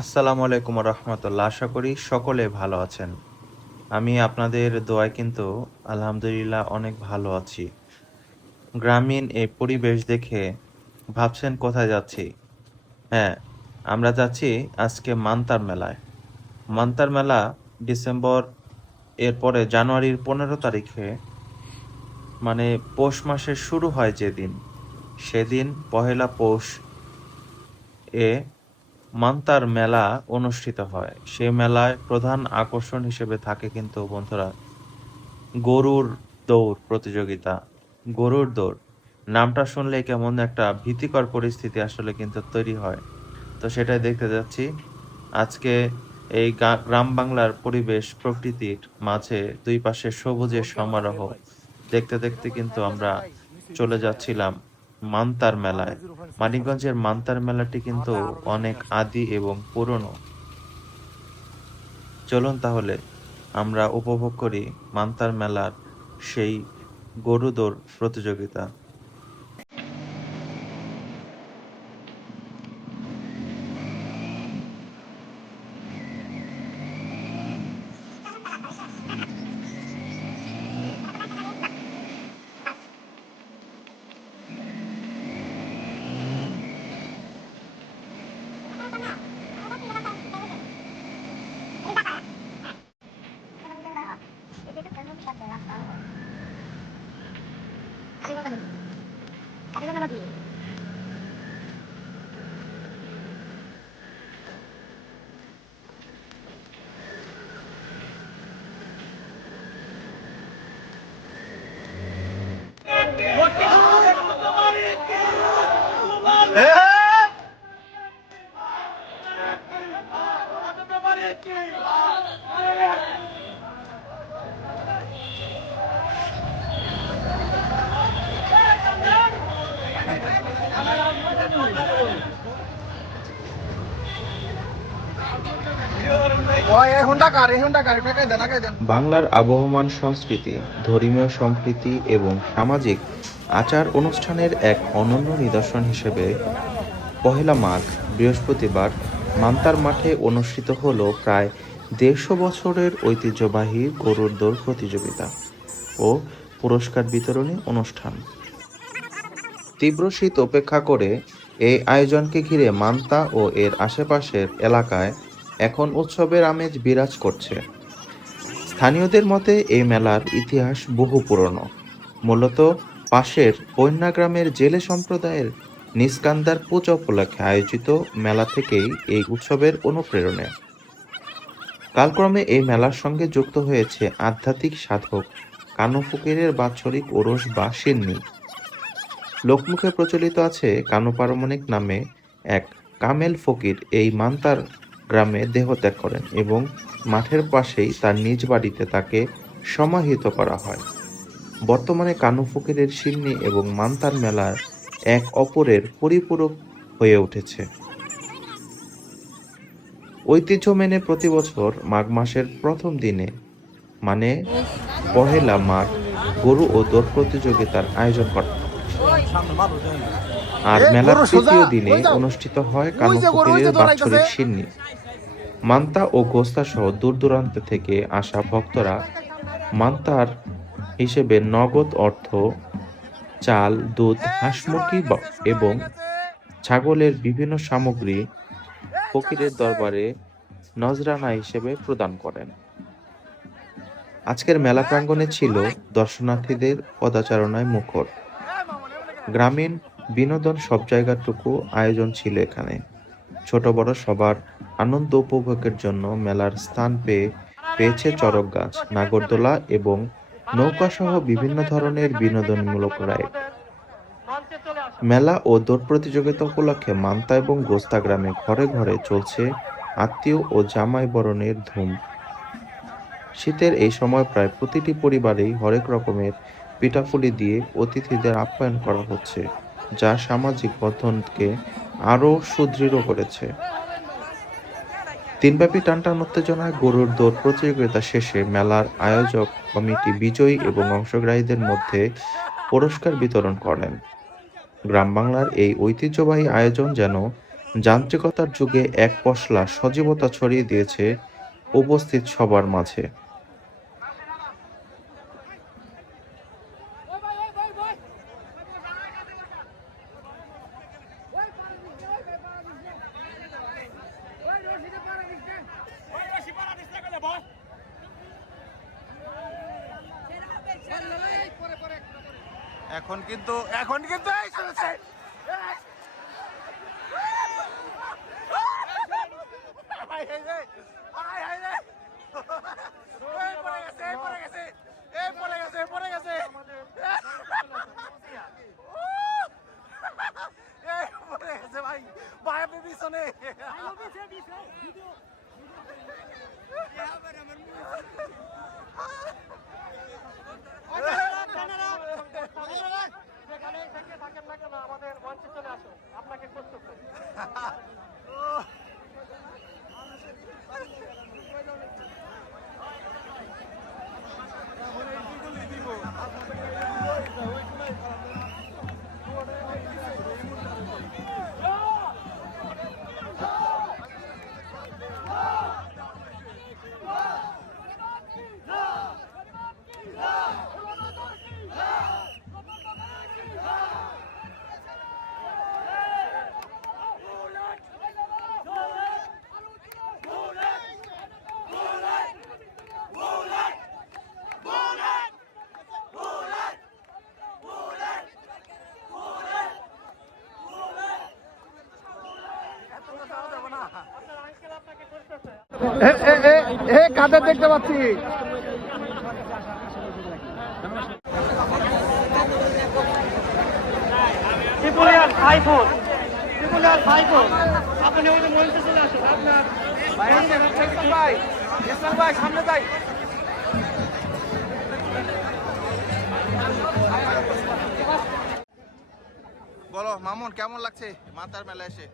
আসসালামু আলাইকুম রহমতুল্লাহ। আশা করি সকলে ভালো আছেন। আমি আপনাদের দোয়ায় কিন্তু আলহামদুলিল্লাহ অনেক ভালো আছি। গ্রামীণ এই পরিবেশ দেখে ভাবছেন কোথায় যাচ্ছি? হ্যাঁ, আমরা যাচ্ছি আজকে মান্তার মেলায়। মান্তার মেলা ডিসেম্বর এরপরে জানুয়ারির 15 তারিখে, মানে পৌষ মাসের শুরু হয় যেদিন, সেদিন পহেলা পৌষ এ মান্তার মেলা অনুষ্ঠিত হয়। সেই মেলায় প্রধান আকর্ষণ হিসেবে থাকে কিন্তু বন্ধুরা গরুর দৌড় প্রতিযোগিতা। গরুর দৌড় নামটা শুনলে কেমন একটা ভীতিকর পরিস্থিতি আসলে কিন্তু তৈরি হয়। তো সেটাই দেখতে যাচ্ছি আজকে। এই গ্রাম বাংলার পরিবেশ প্রকৃতির মাঝে দুই পাশে সবুজের সমারোহ দেখতে দেখতে কিন্তু আমরা চলে যাচ্ছিলাম মান্তার মেলায়। মানিকগঞ্জের মান্তার মেলাটি কিন্তু অনেক আদি এবং পুরনো। চলুন তাহলে আমরা উপভোগ করি মান্তার মেলার সেই গরু দৌড় প্রতিযোগিতা। বাংলার আবহমান সংস্কৃতি, ধর্মীয় সম্প্রীতি এবং সামাজিক আচার অনুষ্ঠানের এক অনন্য নিদর্শন হিসেবে পহেলা মাঘ বৃহস্পতিবার মান্তার মাঠে অনুষ্ঠিত হল প্রায় 150 বছরের ঐতিহ্যবাহী গরুর দৌড় প্রতিযোগিতা ও পুরস্কার বিতরণী অনুষ্ঠান। তীব্র শীত উপেক্ষা করে এই আয়োজনকে ঘিরে মান্তা ও এর আশেপাশের এলাকায় এখন উৎসবের আমেজ বিরাজ করছে। স্থানীয়দের মতে এই মেলার ইতিহাস বহু পুরনো। মূলত পাশের বন্যা গ্রামের জেলে সম্প্রদায়ের নিস্কান্দার পূজা উপলক্ষে আয়োজিত মেলা থেকেই এই উৎসবের অনুপ্রেরণা। কালক্রমে এই মেলার সঙ্গে যুক্ত হয়েছে আধ্যাত্মিক সাধক কানু ফকিরের বাৎসরিক ওরস বা সিন্নি। লোকমুখে প্রচলিত আছে কানু পারমাণিক নামে এক কামেল ফকির এই মান্তার গ্রামে দেহত্যাগ করেন এবং মাঠের পাশেই তার নিজ বাড়িতে তাকে সমাহিত করা হয়। বর্তমানে কানু ফকিরের সিন্নি এবং মান্তার মেলার এক অপরের পরিপূরক হয়ে উঠেছে। ঐতিহ্য মেনে প্রতি বছর মাঘ মাসের প্রথম দিনে, মানে পহেলা মাঘ, গরু ও দৌড় প্রতিযোগিতার আয়োজন করা হয়। আর মেলার তৃতীয় দিনে অনুষ্ঠিত হয় কানু ফকিরের বাৎসরিক সিন্নি। মান্তা ও গোস্তা সহ দূর দূরান্ত থেকে আসা ভক্তরা মান্তার হিসেবে নগদ অর্থ, চাল, দুধ, হাঁস মুরগি এবং ছাগলের বিভিন্ন সামগ্রী ফকিরের দরবারে নজরানা হিসেবে প্রদান করেন। আজকের মেলা প্রাঙ্গণে ছিল দর্শনার্থীদের পদচারণায় মুখর। গ্রামীণ বিনোদন সব জায়গাটুকু আয়োজন ছিল এখানে। ছোট বড় সবার আনন্দ উপভোগের জন্য মেলার স্থান পেয়েছে চড়ক গাছ, নাগরদোলা এবং নৌকা সহ বিভিন্ন ধরনের বিনোদনমূলক রাইড। মেলা ও দৌড় প্রতিযোগিতা উপলক্ষে মান্তা এবং গোস্তা গ্রামে ঘরে ঘরে চলছে আত্মীয় ও জামাই বরণের ধুম। শীতের এই সময় প্রায় প্রতিটি পরিবারেই হরেক রকমের পিঠাপুলি দিয়ে অতিথিদের আপ্যায়ন করা হচ্ছে, যা সামাজিক বন্ধনকে আরও সুদৃঢ় করেছে। দিনব্যাপী টানটান উত্তেজনায় গরুর দৌড় প্রতিযোগিতা শেষে মেলার আয়োজক কমিটি বিজয়ী এবং অংশগ্রহীদের মধ্যে পুরস্কার বিতরণ করেন। গ্রাম বাংলার এই ঐতিহ্যবাহী আয়োজন যেন যান্ত্রিকতার যুগে এক পশলা সজীবতা ছড়িয়ে দিয়েছে উপস্থিত সবার মাঝে। এখন কিন্তু এই চলেছে। ভাই আপনি পিছনে আমাদের মঞ্চে চলে আসুন, আপনাকে প্রস্তুত কাদের দেখতে পাচ্ছি। আপনি ওই মঞ্চে চলে আসুন। আপনার ভাই সামনে যাই। বলো মামুন, কেমন লাগছে মাতার মেলা এসে?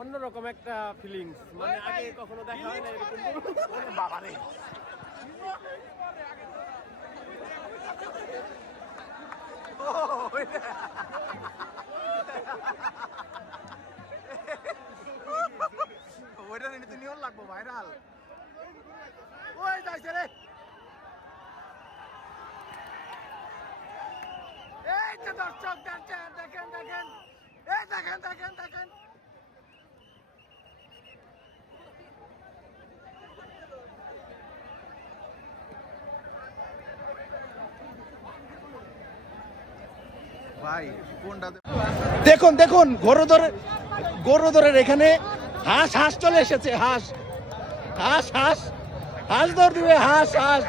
অন্যরকম একটা ফিলিংস, মানে আগে কখনো দেখা হয় না এরকম। বাবা রে ওইটা নিতে নিয়ন লাগবো ভাইরাল। ওই যাইছে রে। এই যে দর্শক দেখেন দেখেন দেখেন, এই দেখেন দেখেন দেখেন। ভাই কোনটা দেখুন দেখুন, গরুদরের এখানে হাঁস চলে এসেছে। হাঁস হাঁস হাঁস হাঁস দৌড় দিবে। হাঁস হাঁস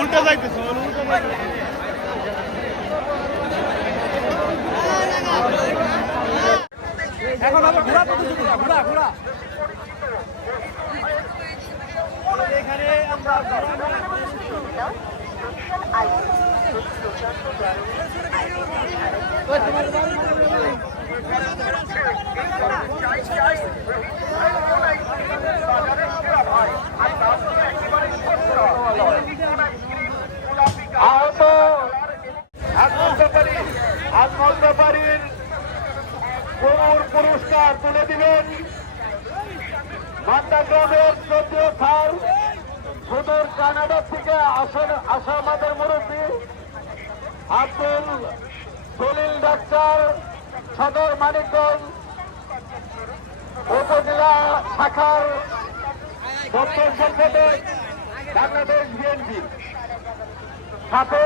উল্টা যাইতেছে এখন আবার ঘোরা প্রতিযোগিতা ঘোরা ঘোরা এখানে আমরা আহত আত্মহত্যাকারীর পুরস্কার তুলে দিবেন মান্তা গ্রামের 14 সাল সুদূর কানাডা থেকে আসা আমাদের মুরব্বী আব্দুল সলিল ডাক্তার, সদর মানিকগঞ্জ উপজেলা শাখার দপ্তর সম্পাদক বাংলাদেশ বিএনপি, সাথে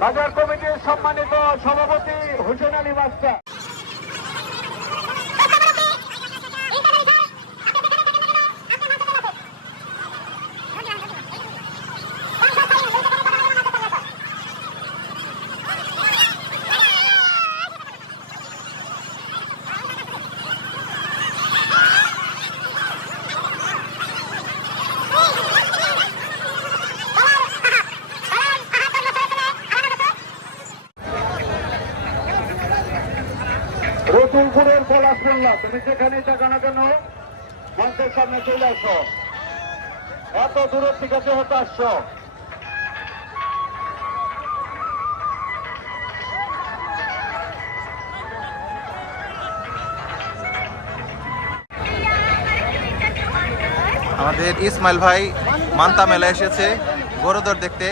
বাজার কমিটির সম্মানিত সভাপতি হোসেন আলী মাস্টার। রসুলপুরের পলাশপুল্লা, তুমি যেখানে থাকো না কেন মঞ্চের সামনে চলে আসো। এত দূরের থেকে যেহেতু আসছো, আমাদের ইসমাইল ভাই মান্তা মেলা এসেছে গরুদর দেখতে।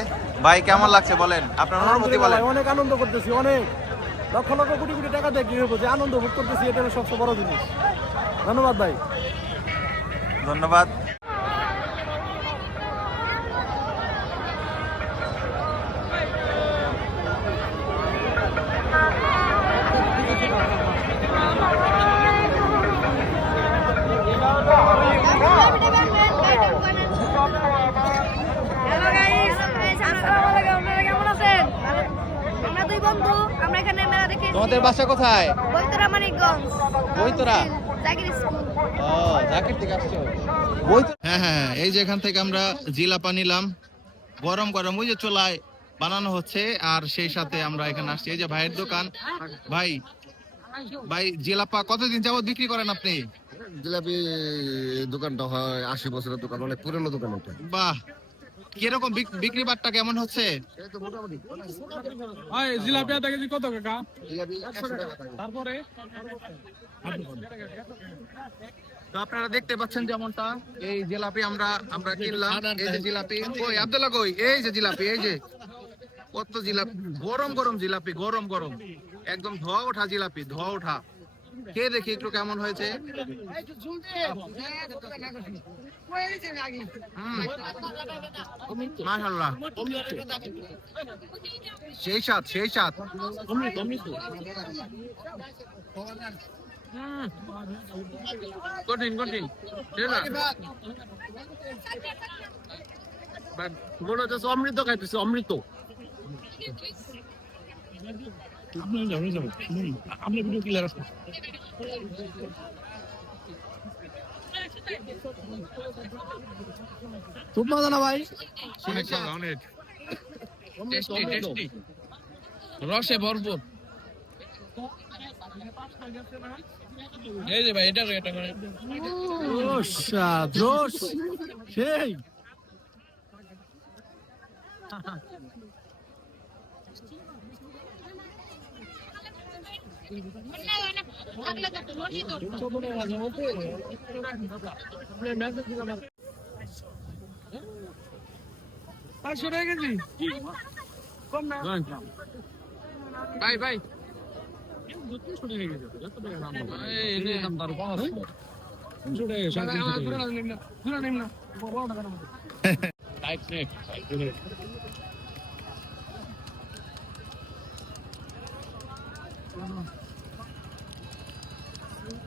ভাই কেমন লাগছে বলেন, আপনার অনুভূতি বলেন। অনেক আনন্দ করতেছি, অনেক লক্ষ লক্ষ কোটি কোটি টাকা দিয়ে কি হবো, যে আনন্দ ভোগ করতেছি, এটা হলো সবচেয়ে বড় জিনিস। ধন্যবাদ ভাই। ধন্যবাদ। তোমাদের বাসা কোথায়? বৈতরা মানিকগঞ্জ। বৈতরা? জাকির স্কুল। ও, জাকির থেকে আসছো? হ্যাঁ হ্যাঁ, এই যে এখান থেকে আমরা জিলাপা নিলাম, গরম গরম ওই যে চুলায় বানানো হচ্ছে, আর সেই সাথে আমরা এখানে আসছি। এই যে ভাইয়ের দোকান। ভাই ভাই জিলাপা কতদিন যাবত বিক্রি করেন আপনি? জিলাপি দোকানটা হয় 80 বছরের দোকান, অনেক পুরনো দোকান এটা। বাহ, কিরকম বিক্রি বাট্টা কেমন হচ্ছে? এই তো মোটামুটি জিলাপি আধা কেজি কত কাকা? জিলাপি 100 টাকা। তারপরে তো আপনারা দেখতে পাচ্ছেন যেমনটা এই জিলাপি আমরা কিনলাম। এই যে জিলাপি, কই আব্দুল্লাহ কই? এই যে জিলাপি, এই যে কত জিলাপি, গরম গরম জিলাপি, গরম গরম একদম ধোয়া ওঠা জিলাপি, ধোয়া ওঠা। কে দেখি একটু কেমন হয়েছে। মাশাআল্লাহ, সেই স্বাদ, সেই স্বাদ। কঠিন কঠিন, মনে হচ্ছে অমৃত খাইতেছে, অমৃত। খুব মজা না ভাই? অনেক টেস্টি টেস্টি, রসে ভরপুর। এই যে ভাই, এটা করে জোশ সেই ভাই ভাই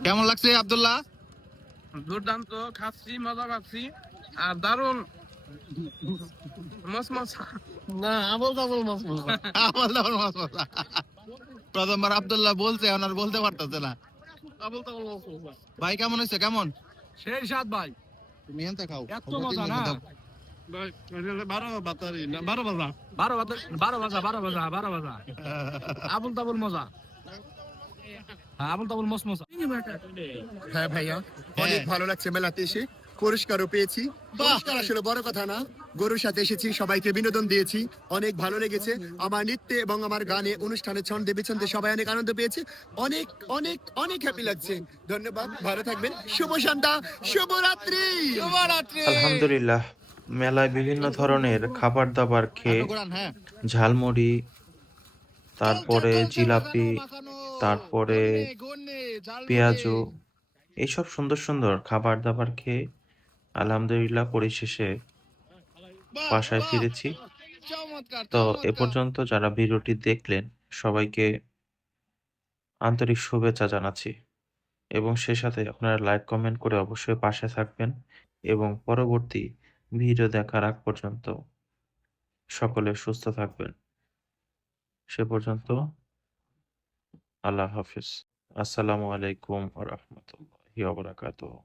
কেমন লাগছে আব্দুল্লাহ? দুর্দান্ত, খাচ্ছি, মজা পাচ্ছি, আর দারুণ মসমসা। না আমল তামল মাছ মজা। আমল তামল মাছ মজা। প্রথমবার আব্দুল্লাহ বলছে, এখন আর বলতে পারতেছে না। আমল তামল মাছ মজা। ভাই কেমন হয়েছে? কেমন? সেই স্বাদ ভাই, তুমি এনতে খাও। এত মজা না। ভাই, বারো বাতারি না, 12 বাজা। 12 বাজা। আবুল তাবুল মজা, আবুল তাবুল মসমসা। হ্যাঁ ভাইয়া, অনেক ভালো লাগছে মেলাতে এসে। পুরস্কারও পেয়েছি। পুরস্কার আসলে বড় কথা না, গরুর সাথে এসেছি, সবাইকে বিনোদন দিয়েছি, অনেক ভালো লেগেছে। আমার নৃত্যে এবং আমার গানে, অনুষ্ঠানে, ছন্দে বিছন্দে সবাই অনেক আনন্দ পেয়েছে। অনেক অনেক অনেক হ্যাপি লাগছে। ধন্যবাদ, ভালো থাকবেন। শুভ সন্ধ্যা, শুভরাত্রি। আলহামদুলিল্লাহ, মেলায় বিভিন্ন ধরনের খাবার দাবার খেয়ে হ্যাঁ, ঝালমুড়ি, তারপরে জিলাপি, তারপরে পেঁয়াজু, এইসব সুন্দর সুন্দর খাবার দাবার খেয়ে আলহামদুলিল্লাহ পরিশেষে বাসায় ফিরেছি। চমৎকার। তো এ পর্যন্ত যারা ভিডিওটি দেখলেন সবাইকে আন্তরিক শুভেচ্ছা জানাচ্ছি, এবং সে সাথে আপনারা লাইক কমেন্ট করে অবশ্যই পাশে থাকবেন, এবং পরবর্তী ভিডিও দেখার আগ পর্যন্ত সকলে সুস্থ থাকবেন। সে পর্যন্ত আল্লাহ হাফিজ। আসসালামু আলাইকুম ওয়া রাহমাতুল্লাহি ওয়া বারাকাতুহু।